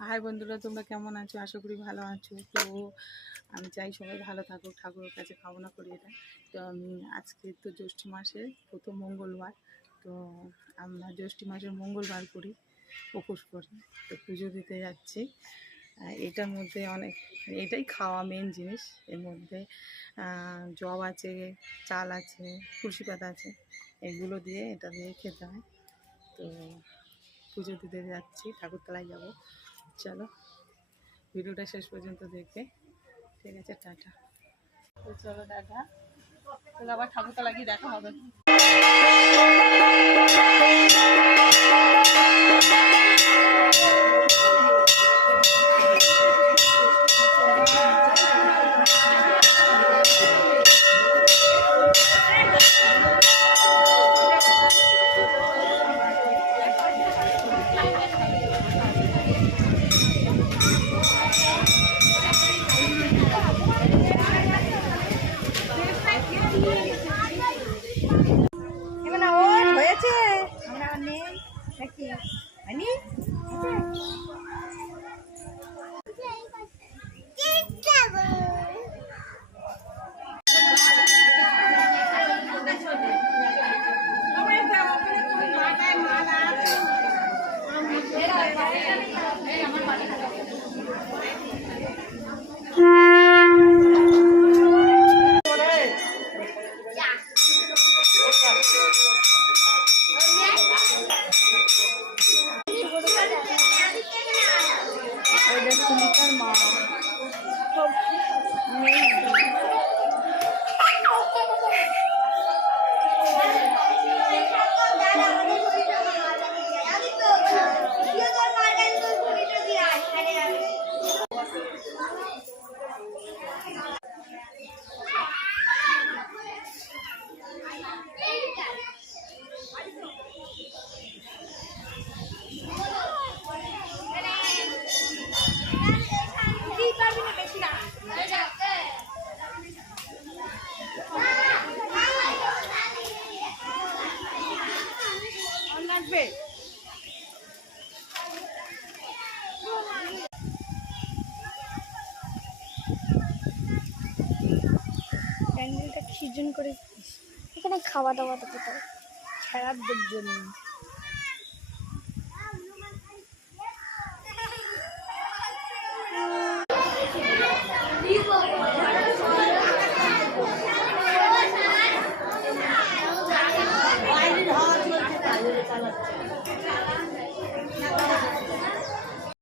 High বন্ধুরা, তোমরা কেমন আছো? আশা করি ভালো আছো। তো আমি চাই সবাই ভালো থাকুক, ঠাকুরের কাছে কামনা করি এটা। তো আমি আজকে তো জ্যৈষ্ঠ মাসের প্রথম মঙ্গলবার, তো আমরা জ্যৈষ্ঠ মাসের মঙ্গলবার করি, উপোস করি। তো পুজো দিতে যাচ্ছি। এটার মধ্যে অনেক, এটাই খাওয়া মেন জিনিস। এর মধ্যে জব আছে, চাল আছে, তুলসী পাতা আছে, এগুলো দিয়ে এটা দিয়ে খেতে হয়। তো পুজো দিতে যাচ্ছি, ঠাকুরতলায় যাব। চলো ভিডিওটা শেষ পর্যন্ত দেখবে। ঠিক আছে, টাটা। তো চলো টাটা, তাহলে আবার ঠাকুরতলা গিয়ে দেখা হবে। প্যান্ডেলটা সৃজন করে এখানে খাওয়া দাওয়া তো কোথাও ছাড়ার জন্য।